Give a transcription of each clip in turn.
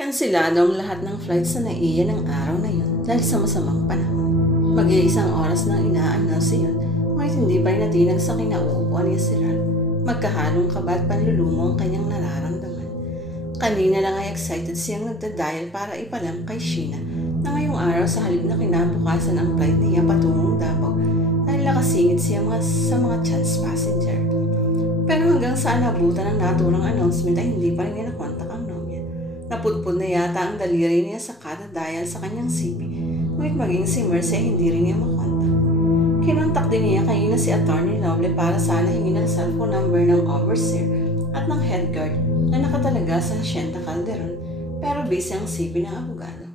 Kansilado ang lahat ng flights sa NAIA ng araw na yun dahil sa masamang panahon. Mag-iisang oras nang ina-announce yun, ngunit hindi pa rin natinag sa kinauupuan niya si Ralph. Magkahalong kaba at panlulumo ang kanyang nararamdaman. Kanina lang ay excited siyang nagdadial para ipalam kay Sheena na ngayong araw sa halip na kinabukasan ang flight niya patungong Davao dahil nakasingit siya sa mga chance passenger. Pero hanggang saan nabutan ang naturang announcement ay hindi pa rin niya nakontak ang nobya. Napudpud na yata ang daliri niya sa kada dial sa kanyang CP, ngunit maging si Mercy ay hindi rin niya makontak. Kinontak din niya kanina si Attorney Noble para sana hingin ang cellphone number ng overseer at ng head guard na nakatalaga sa Hacienda Calderon, pero busy ang CP ng abogado.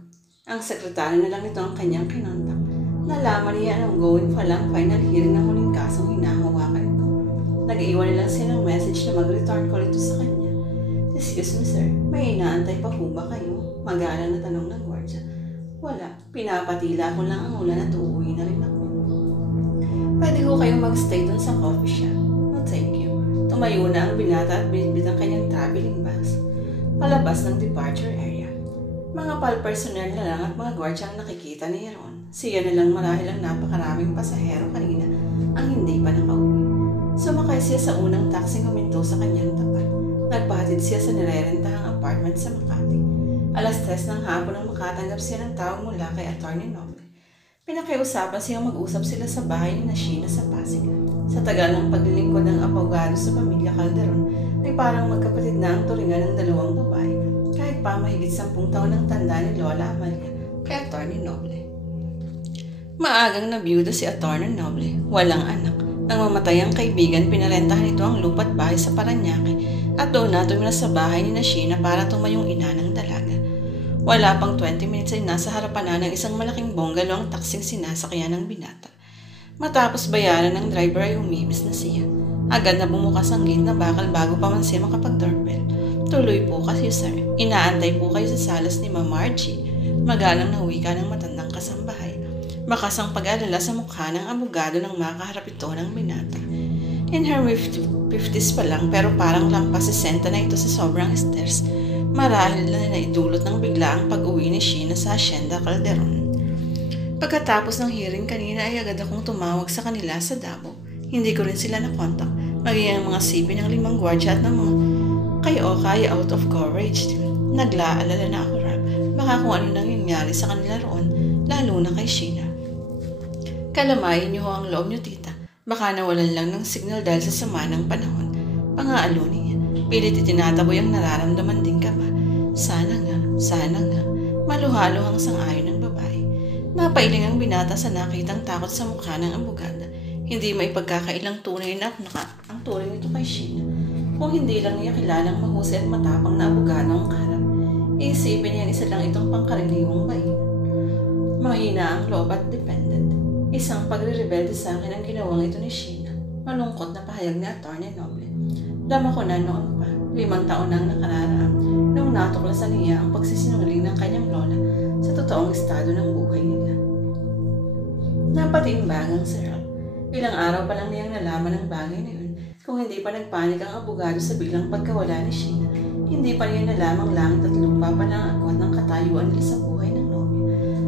Ang sekretary na lang nito ang kanyang kinontak. Nalaman niya ang going pa lang final hearing ng huling kasong hinahawakan ito. Nag-iwan nilang siya ng message na mag-return call ito sa kanya. "Excuse me sir, may inaantay pa po ba kayo?" Magalang na tanong ng gwardiya. "Wala, pinapatila ko lang ang ulan at uuwi na rin ako." "Pwede ko kayong mag-stay dun sa coffee shop?" "No thank you." Tumayo na ang binata at binitbit ang kanyang traveling bags palabas ng departure area. Mga PAL personnel na lang at mga gwardiya ang nakikita niya roon. Siya na lang marahil ang napakaraming pasahero kanina ang hindi pa nakauwi. Sumakay siya sa unang taxi huminto sa kanyang tapat. Nagpahatid siya sa nirerentahang apartment sa Makati. 3:00 ng hapon nang makatanggap siya ng tawag mula kay Attorney Noble. Pinakiusapan siyang mag-usap sila sa bahay ni Sheena sa Pasig. Sa tagal ng paglilingkod ng abogado sa pamilya Calderon ay parang magkapatid na ang turingan ng dalawang babae kahit pa mahigit 10 taon ang tanda ni Lola Amalia kay Attorney Noble. Maagang nabiyuda si Attorney Noble, walang anak. Nang mamatay ang kaibigan, pinarentahan nito ang lupa at bahay sa Parañaque at doon na tumira sa bahay ni Sheena para tumayong ina ng dalaga. Wala pang 20 minutes ay nasa harapan na ng isang malaking bungalow ang taksing sinasakyan ng binata. Matapos bayaran ng driver ay umibis na siya. Agad na bumukas ang gate na bakal bago pa man siya makapag-doorbell. "Tuloy po kasi sir, inaantay po kayo sa salas ni Ma'am Margie." Magalang na wika ng matandang kasambahay. Bakas ang pag-alala sa mukha ng abogado nang makaharap ito ng binata. In her 50s pa lang pero parang lampas 60 na ito sa sobrang stress. Marahil na naidulot ng bigla ang pag-uwi ni Sheena sa Hacienda Calderon. Pagkatapos ng hearing kanina ay agad akong tumawag sa kanila sa Davao. Hindi ko rin sila nakontak, maging ang mga CP ng 5 gwardiya at ng mga kay out of coverage. Naglaalala na ako, Rab. Baka kung ano nangyayari sa kanila roon, lalo na kay Sheena. "Kalamayin niyo ho ang loob niyo, tita. Baka nawalan lang ng signal dahil sa sama ng panahon." Pangaalo niya. Pilit itinataboy ang nararamdaman din ka ba? Sana nga. Maluhaluhang sang-ayon ng babae. Napailing ang binata sa nakitang takot sa mukha ng abogada. Hindi maipagkakailang tunay na ang turing nito kay Sheena. Kung hindi lang niya kilalang mahusay at matapang na abogado ang kaharap, iisipin niya isa lang itong pangkaraniwang bayan. Mahina ang loob at dependent. Isang pagre-rebelde sa akin ang ginawang ito ni Sheena. Malungkot na pahayag ni Attorney Noble. Dama ko na noon pa, 5 taon nang nakararaan, nung natuklasan niya ang pagsisinungaling ng kanyang lola sa totoong estado ng buhay nila. Napatiimbagang si Ralph. Ilang araw pa lang niyang nalaman ang bagay na yun. Kung hindi pa nagpanik ang abogado sa biglang pagkawala ni Sheena, hindi pa niya nalamang langit at lupa pa lang ang agwat ng katayuan nila sa buhay ng nobya.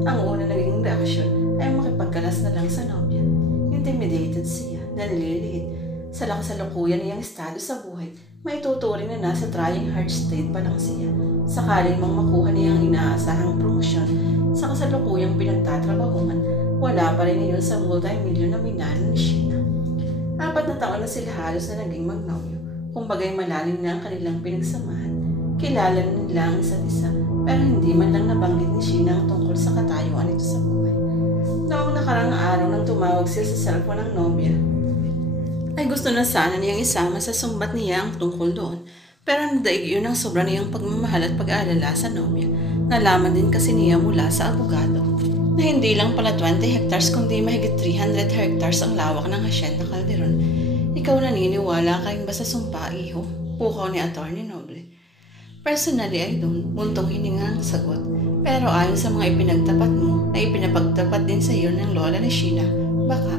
Ang una naging reaksyon ay makipagkalas na lang sa nobya. Intimidated siya, naliliit. Sa kasalukuyan niyang estado sa buhay, may tuturing na nasa trying hard state pa lang siya. Sakaling mang makuha niyang inaasahang promosyon sa kasalukuyang pinagtatrabahuhan, wala pa rin iyon sa multi-million na minano ni Sheena. 4 na taon na sila halos na naging magnobyo. Kumbagay malalim na ang kanilang pinagsamahan. Kilala na nila ang isa't isa, pero hindi man lang nabanggit ni Sheena ang tungkol sa katayuan nito sa buhay. Noong nakarang araw nang tumawag siya sa cellphone ng nobya, ay gusto na sana niyang isama sa sumbat niya ang tungkol doon. Pero nadaig yun ang sobra niyang pagmamahal at pag-aalala sa nobya. Nalaman din kasi niya mula sa abogado na hindi lang pala 20 hectares kundi mahigit 300 hectares ang lawak ng Hacienda Calderon. "Ikaw naniniwala ka rin ba sa sumpa, iho?" Pukaw ni Attorney Noble. Personally ay doon, buntong hininga ang sagot. Pero ayon sa mga ipinagtapat mo, na ipinapagtapat din sa iyo ng lola ni Sheena, baka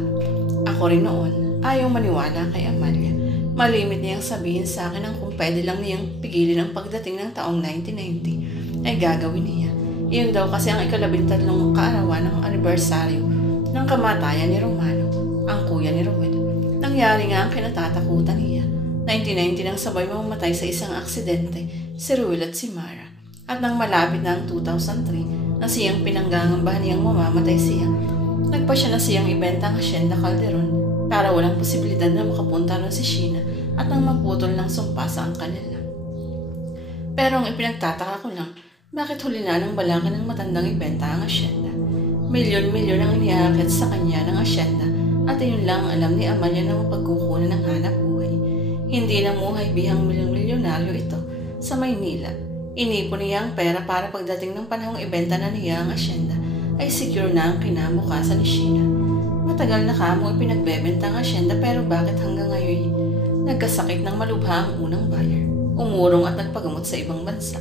ako rin noon. Ayaw maniwala kay Amalia. Malimit niyang sabihin sa akin ang kung pwede lang niyang pigilin ang pagdating ng taong 1990 ay gagawin niya. Iyon daw kasi ang 13 kaarawan ng anibersaryo ng kamatayan ni Romano, ang kuya ni Ruel. Nangyari nga ang kinatatakutan niya. 1990 nang sabay mamatay sa isang aksidente si Ruel at si Mara. At nang malapit na ang 2003 na siyang pinanggangambahan niyang mamamatay siya, nagpa siya na siyang ibenta ang Hacienda Calderon para walang posibilidad na makapunta ron si Sheena at nang maputol ng sumpa sa ang kanila. Pero ang ipinagtataka ko lang, bakit huli na ng balangin ng matandang ibenta ang Hacienda? Milyon-milyon ang iniakit sa kanya ng Hacienda at iyon lang ang alam ni Amalia na mapagkukunan ng hanap buhay. Hindi namuhay bihang milyong-milyonaryo ito sa Maynila. Inipon niya ang pera para pagdating ng panahong ibenta na niya ang Hacienda ay secure na ang kinabukasan ni Sheena. Matagal na kamo ipinagbebenta ang Hacienda pero bakit hanggang ngayon nagkasakit ng malubha ang unang buyer, umurong at nagpagamot sa ibang bansa.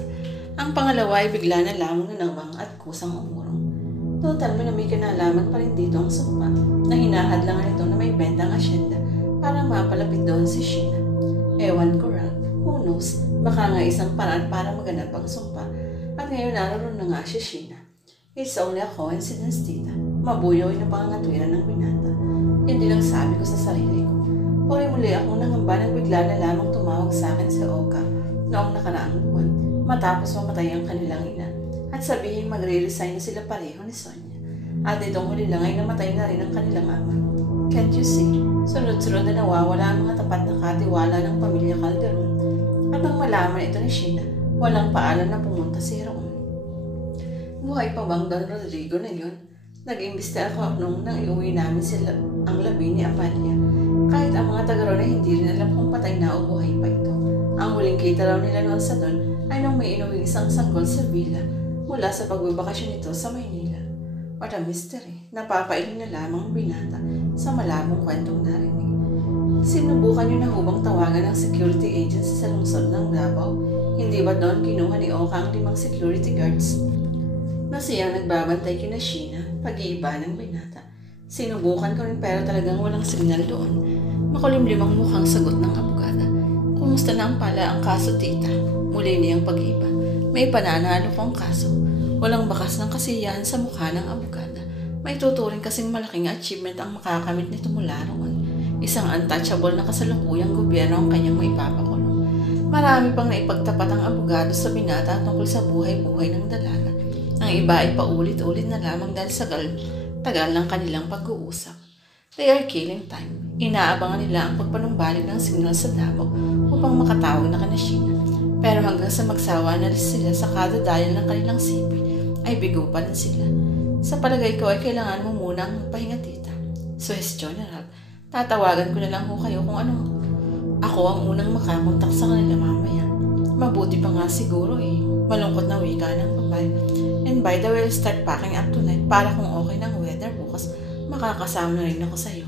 Ang pangalawa ay bigla na lamang nanawang at kusang umurong. Total na may kinalaman pa rin dito ang sumpa na hinahadlangan ito na may benta ang Hacienda para mapalapit doon si Sheena. Ewan ko Ralph, who knows, baka nga isang paraan para maganap ang sumpa at ngayon naroon na nga si Sheena. It's only a coincidence, tita. Mabuyaw na pangangatwiran ng binata. Hindi lang sabi ko sa sarili ko. Puri muli akong nangamba nang bigla na lamang tumawag sa akin si Oka noong nakaraang buwan matapos mamatay ang kanilang ina at sabihin magre-resign na sila pareho ni Sonia. At itong huli lang ay namatay na rin ang kanilang ama. Can't you see? Sunod-sunod na nawawala ang mga tapat na katiwala ng pamilya Calderon. At nang malaman ito ni Sheena, walang paalam na pumunta si roon. Buhay pa bang Don Rodrigo na yun? Nag-imbista ako nung nang iuwi namin sila ang labi ni Amalia. Kahit ang mga taga-ron ay hindi rin alam kung patay na o buhay pa ito. Ang huling kita raw nila noon sa Don ay nung may inuwing isang sanggol sa villa mula sa pagbabakasyon nito sa Maynila. What a mystery. Napapailing na lamang binata sa malabong kwentong narinig. Sinubukan niyo na hubang tawagan ng security agency sa lungsod ng Davao? Hindi ba doon kinuha ni Oka ang 5 security guards na siyang nagbabantay kina Sheena, pag-iiba ng binata? Sinubukan ko rin pero talagang walang signal doon. Makulimlimang mukhang sagot ng abogada. Kumusta na ang pala ang kaso, tita? Muli niyang pag-iba. May pananalo pang kaso. Walang bakas ng kasiyahan sa mukha ng abogada. May tuturing kasing malaking achievement ang makakamit nito mula roon. Isang untouchable na kasalukuyang gobyerno ang kanyang maipapakulong. Marami pang naipagtapat ang abogado sa binata tungkol sa buhay-buhay ng dalaga. Ang iba ay paulit-ulit na lamang dahil sa tagal ng kanilang pag-uusap. They are killing time. Inaabangan nila ang pagpanumbalik ng signal sa Davao upang makatawag na kina Sheena. Pero hanggang sa magsawa na sila sa kada dial ng kanilang sipi, ay bigo pa rin sila. Sa palagay ko ay kailangan mo muna ang pahinga, tita. Suhestyon na Ralph. Tatawagan ko na lang ho kayo kung ano. Ako ang unang makakontak sa kanila mamaya. Mabuti pa nga siguro eh. Malungkot na wika ng babae. And by the way, I'll start packing up tonight para kung okay ng weather bukas, makakasama na rin ako sa'yo.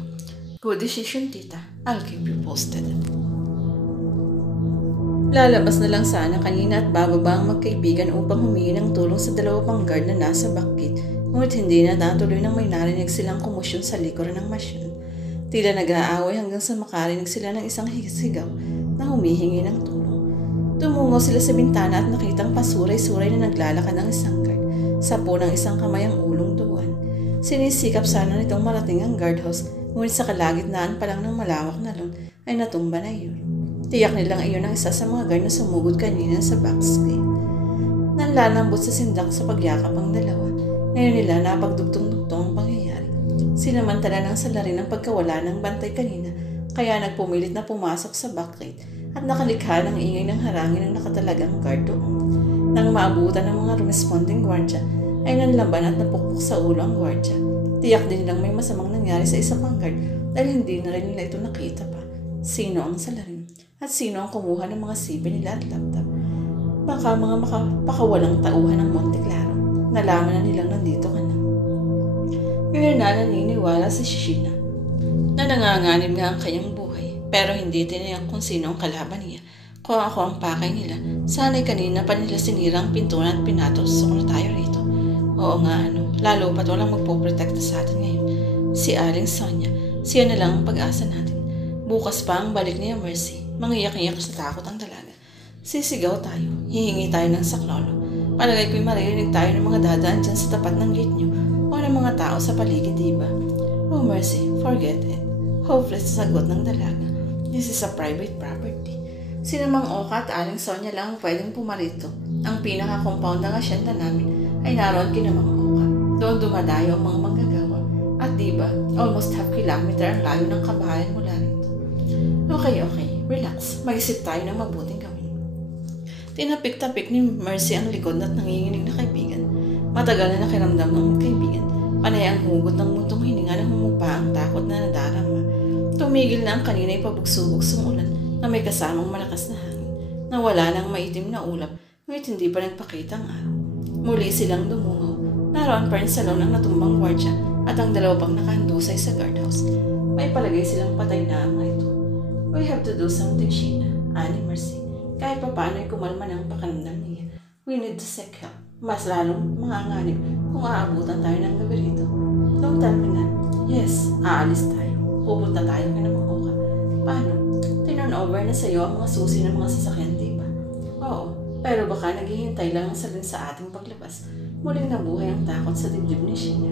Good decision, tita. I'll keep you posted. Lalabas na lang sana kanina at bababa ang magkaibigan upang humingi ng tulong sa 2 pang guard na nasa backgate, ngunit hindi na natuloy nang may narinig silang kumusyon sa likuran ng masyon. Tila nag-aaway hanggang sa makarinig sila ng isang sigaw na humihingi ng tulong. Tumungo sila sa bintana at nakitang pasuray-suray na naglalakad ng isang guard. Sapo ng isang kamay ang ulong duwan. Sinisikap sana nitong marating ang guardhouse, ngunit sa kalagitnaan pa lang ng malawak na lawn ay natumba na iyon. Tiyak nilang iyon ang isa sa mga guard na sumugod kanina sa backstage. Nanlalambot sa sindak sa pagyakap ang dalawa. Ngayon nila napagdugtong-dugtong ang pangyayari. Sinamantala ng salarin ang pagkawala ng bantay kanina, kaya nagpumilit na pumasok sa backgate at nakalikha ng ingay ng harangin ng nakatalagang guard doon. Nang maabutan ng mga responding gwardya, ay nanlaban at napukpok sa ulo ang gwardya. Tiyak din nilang may masamang nangyari sa isa pang guard dahil hindi na rin nila ito nakita pa. Sino ang salarin? At sino ang kumuha ng mga sipi nila at laptop? Baka mga makapakawalang tauhan ng Monte Claro. Nalaman na nilang nandito ka na. Ngayon na naniniwala si Sheena na nanganganib nga ang kanyang buhay, pero hindi tiniyak kung sino ang kalaban niya. Kung ako ang pakay nila, sana'y kanina pa nila sinira ang pintuan at pinatosok na tayo rito. Oo nga lalo pat walang magpoprotekta sa atin ngayon. Si Aling Sonia, siya na lang ang pag-asa natin. Bukas pa ang balik niya, Mercy. Mangiyak-iyak sa takot ang dalaga. Sisigaw tayo, hihingi tayo ng saklolo. Palagay ko'y maririnig tayo ng mga dadaan dyan sa tapat ng gate nyo o ng mga tao sa paligid, diba? Oh mercy, forget it. Hopeless sagot ng dalaga. This is a private property. Sina Mang Oka at Aling Sonia lang ang pwedeng pumarito. Ang pinaka-compound ng asyenda namin ay naroon kina Mang Oka. Doon dumadayo ang mga manggagawa. At diba, almost half kilometer ang layo ng kabahayan mula rito. Okay, relax. Mag-isip tayo ng mabuting gawin. Tinapik-tapik ni Mercy ang likod at nanginginig na kaibigan. Matagal na nakiramdam ng kaibigan. Panay ang hugot ng muntong hininga nang humupa ang takot na nadarama. Tumigil na ang kanina'y pabugso-bugsong ulan na may kasamang malakas na hangin. Nawala na ang maitim na ulap, ngunit hindi pa nagpakita ang araw. Muli silang dumungaw. Naroon pa rin sa loob ng natumbang gwardya at ang dalawa pang nakahandusay sa guardhouse. May palagay silang patay na ang mga ito. We have to do something, Sheena, ani Mercy. Kahit pa paano ay kumalma na ang pakiramdam niya. We need to seek help. Mas lalong manganganib kung aabutan tayo ng gabi rito. Don't tell me na, yes, aalis tayo. Pupunta tayo kay Mang Oka. Paano? Tinurn over na sa iyo ang mga susi ng mga sasakyan, diba? Oo, pero baka naghihintay lang ang salin sa ating paglabas. Muling nabuhay ang takot sa dibdib ni Sheena.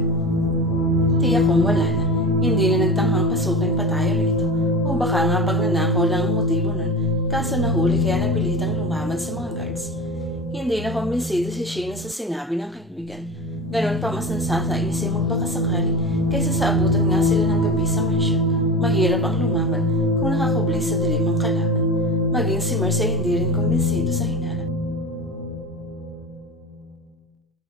Tiyak kong wala na. Hindi na nagtanghang pasukin pa tayo rito. O baka nga pagnanakaw lang ang motibo nun. Kaso nahuli kaya napilitang lumaban sa mga guards. Hindi na kumbinsido si Sheena sa sinabi ng kaibigan. Ganon pa mas nasasaisi magbakasakali kaysa sa abutan nga sila ng gabi sa mansyon. Mahirap ang lumaban kung nakakubli sa dilim ang kalaban. Maging si Mercy hindi rin kumbinsido sa hinala.